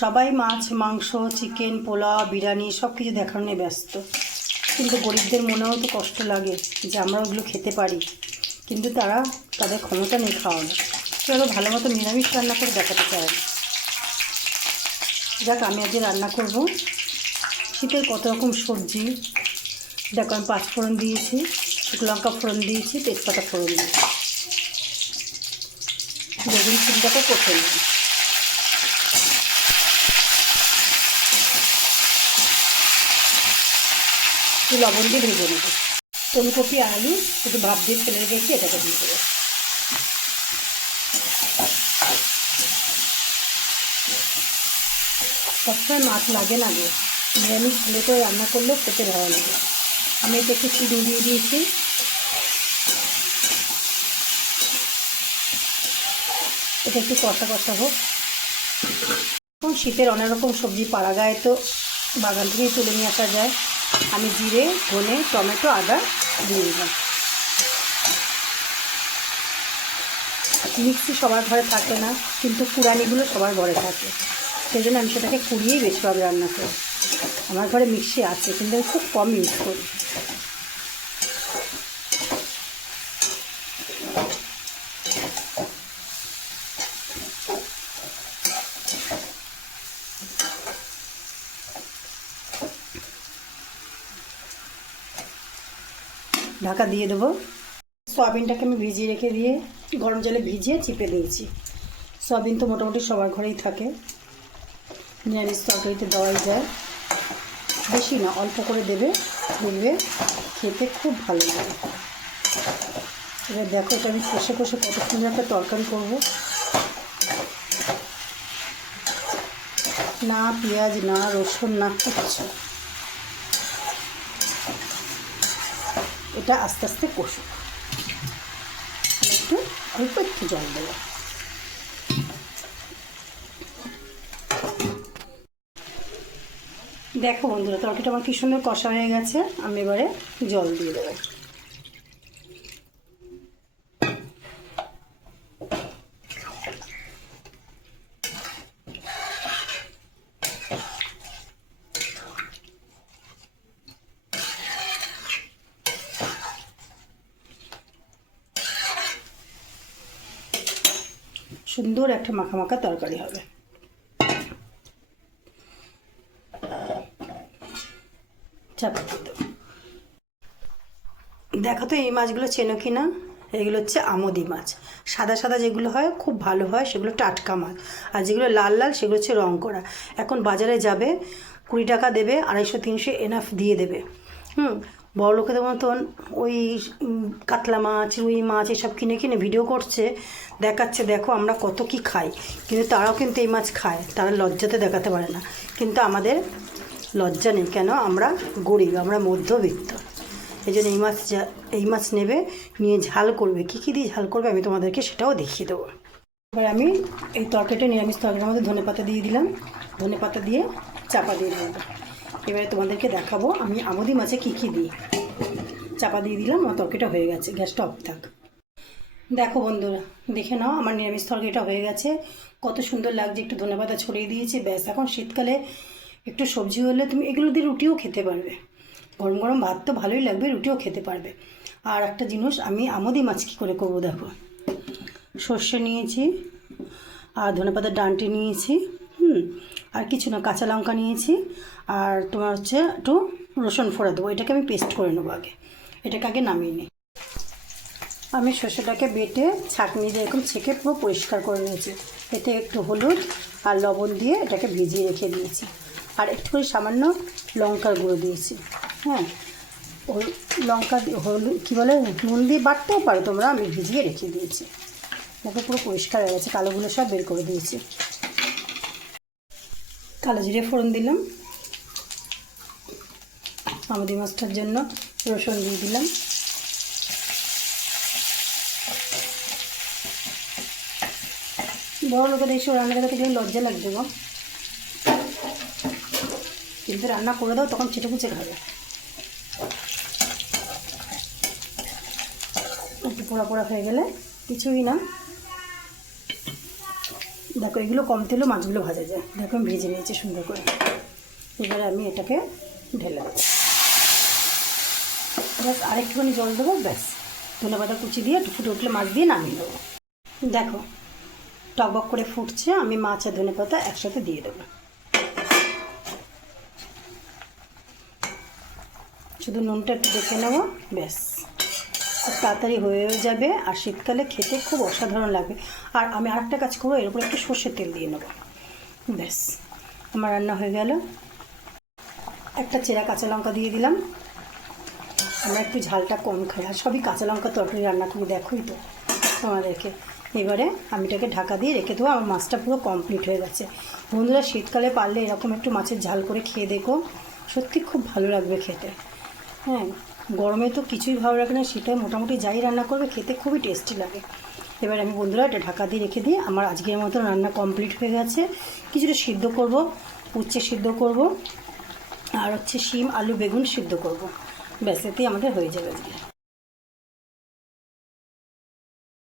সবাই মাছ মাংস চিকেন পোলাও বিরিয়ানি সব কিছু দেখানো নিয়ে ব্যস্ত কিন্তু গরিবদের মনেও তো কষ্ট লাগে যে আমরা ওগুলো খেতে পারি কিন্তু তারা তাদের ক্ষমতা নেই খাওয়ানো চলো ভালো মতো নিরামিষ রান্না করে দেখাতে চাই যাক আমি আজকে রান্না করব শীতের কত রকম সবজি দেখো আমি পাঁচফোড়ন দিয়েছি শুকনো লঙ্কা ফোড়ন দিয়েছি তেজপাতা ফোড়ন দিয়েছি বেগুন ফুলটাকে কঠিন একটু লবণ দিয়ে ভেজে নেব ফুলকপি আলু একটু ভাপ দিয়ে ফেলে রেখেছি এটাকে ভেজে দেবো সবসময় মাছ লাগে না আমি ফুলে তো রান্না করলেও খেতে ভালো লাগে আমি এটা একটু চিনি দিয়ে দিয়েছি এটা একটু কষা কষা হোক এখন শীতের অনেক রকম সবজি পাড়া গায়ে তো বাগান থেকেই তুলে নিয়ে আসা যায় আমি জিরে ধনে টমেটো আদা দিয়ে দিলাম মিক্সি সবার ঘরে থাকে না কিন্তু কুরানিগুলো সবার ঘরে থাকে সেই জন্য আমি সেটাকে কুড়িয়েই বেশিভাবে রান্না করি আমার ঘরে মিক্সি আছে কিন্তু আমি খুব কম ইউজ করি ঢাকা দিয়ে দেবো সয়াবিনটাকে আমি ভিজিয়ে রেখে দিয়ে গরম জলে ভিজিয়ে চিপে দিয়েছি সয়াবিন তো মোটামুটি সবার ঘরেই থাকে নিরামিষ তরকারিতে দেওয়াই যায় বেশি না অল্প করে দেবে দেখবে খেতে খুব ভালো লাগে এবার দেখো এটা আমি কষে কষে কত সুন্দর একটা তরকারি করবো না পেঁয়াজ না রসুন না কিছু এটা আস্তে আস্তে কষু একটু অল্প একটু জল দেবো দেখো বন্ধুরা তরকিটা আমার কী সুন্দর কষা হয়ে গেছে আমি এবারে জল দিয়ে দেবো সুন্দর একটা মাখামাখা তরকারি হবে দেখো তো এই মাছগুলো চেনো কি না এগুলো হচ্ছে আমদি মাছ সাদা সাদা যেগুলো হয় খুব ভালো হয় সেগুলো টাটকা মাছ আর যেগুলো লাল লাল সেগুলো হচ্ছে রং করা এখন বাজারে যাবে কুড়ি টাকা দেবে আড়াইশো তিনশো এনাফ দিয়ে দেবে হুম বড় লোকেদের মতন ওই কাতলা মাছ রুই মাছ এসব কিনে কিনে ভিডিও করছে দেখাচ্ছে দেখো আমরা কত কি খাই কিন্তু তারাও কিন্তু এই মাছ খায় তারা লজ্জাতে দেখাতে পারে না কিন্তু আমাদের লজ্জা নেই কেন আমরা গরিব আমরা মধ্যবিত্ত এই জন্য এই মাছ এই মাছ নেবে নিয়ে ঝাল করবে কী কী দিয়ে ঝাল করবে আমি তোমাদেরকে সেটাও দেখিয়ে দেবো এবার আমি এই তরকারিটা নিরামিষ তরকারির মধ্যে ধনে পাতা দিয়ে দিলাম ধনে পাতা দিয়ে চাপা দিয়ে দেবো এবারে তোমাদেরকে দেখাবো আমি আমদি মাছে কী কী দিই চাপা দিয়ে দিলাম আমার তরকারিটা হয়ে গেছে গ্যাসটা অফ থাক দেখো বন্ধুরা দেখে নাও আমার নিরামিষ তরকিটা হয়ে গেছে কত সুন্দর লাগছে একটু ধনেপাতা ছড়িয়ে দিয়েছে ব্যাস এখন শীতকালে একটু সবজি হলে তুমি এগুলো দিয়ে রুটিও খেতে পারবে গরম গরম ভাত তো ভালোই লাগবে রুটিও খেতে পারবে আর একটা জিনিস আমি আমদি মাছ কী করে করবো দেখো সর্ষে নিয়েছি আর ধনেপাতার ডানটি নিয়েছি আর কিছু না কাঁচা লঙ্কা নিয়েছি আর তোমার হচ্ছে একটু রসুন ফোড়া দেবো এটাকে আমি পেস্ট করে নেবো আগে এটাকে আগে নামিয়ে নিই আমি সর্ষেটাকে বেটে ছাঁকনি দিয়ে এরকম ছেঁকে পুরো পরিষ্কার করে নিয়েছি এতে একটু হলুদ আর লবণ দিয়ে এটাকে ভিজিয়ে রেখে দিয়েছি আর একটু করে সামান্য লঙ্কার গুঁড়ো দিয়েছি হ্যাঁ ওই লঙ্কা হলুদ কী বলে নুন দিয়ে বাড়তেও পারো তোমরা আমি ভিজিয়ে রেখে দিয়েছি ওকে পুরো পরিষ্কার হয়ে গেছে কালোগুলো সব বের করে দিয়েছি কালো জিরে ফোড়ন দিলাম আমাদের মাছটার জন্য রসুন দিয়ে দিলাম বড় লোকের এইসব রান্না করতে গেলে লজ্জা লাগবে গো কিন্তু রান্না করে দাও তখন চেটে কুচে খাবে একটু পোড়া পোড়া হয়ে গেলে কিছুই না দেখো এগুলো কম তেলেও মাছগুলো ভাজা যায় দেখো আমি ভেজে নিয়েছি সুন্দর করে এবারে আমি এটাকে ঢেলে দেবো ব্যাস আরেকটুখানি জল দেবো ব্যাস ধনে পাতা কুচি দিয়ে একটু ফুটে উঠলে মাছ দিয়ে নামিয়ে দেবো দেখো টকবক করে ফুটছে আমি মাছ আর ধনে পাতা একসাথে দিয়ে দেবো শুধু নুনটা একটু দেখে নেবো ব্যাস তাড়াতাড়ি হয়েও যাবে আর শীতকালে খেতে খুব অসাধারণ লাগবে আর আমি আরেকটা কাজ করবো এর উপরে একটু সর্ষের তেল দিয়ে নেবো ব্যাস আমার রান্না হয়ে গেল একটা চেরা কাঁচা লঙ্কা দিয়ে দিলাম আমরা একটু ঝালটা কম খাই আর সবই কাঁচা লঙ্কা তরকারি রান্না তুমি দেখোই তো তোমাদেরকে এবারে আমি এটাকে ঢাকা দিয়ে রেখে দেবো আমার মাছটা পুরো কমপ্লিট হয়ে গেছে বন্ধুরা শীতকালে পারলে এরকম একটু মাছের ঝাল করে খেয়ে দেখো সত্যি খুব ভালো লাগবে খেতে হ্যাঁ গরমে তো কিছুই ভালো লাগে না সেটাই মোটামুটি যাই রান্না করবে খেতে খুবই টেস্টি লাগে এবার আমি বন্ধুরা এটা ঢাকা দিয়ে রেখে দিই আমার আজকের মতো রান্না কমপ্লিট হয়ে গেছে কিছুটা সিদ্ধ করব উচ্ছে সিদ্ধ করব আর হচ্ছে শিম আলু বেগুন সিদ্ধ করব ব্যাস এতেই আমাদের হয়ে যাবে আজকে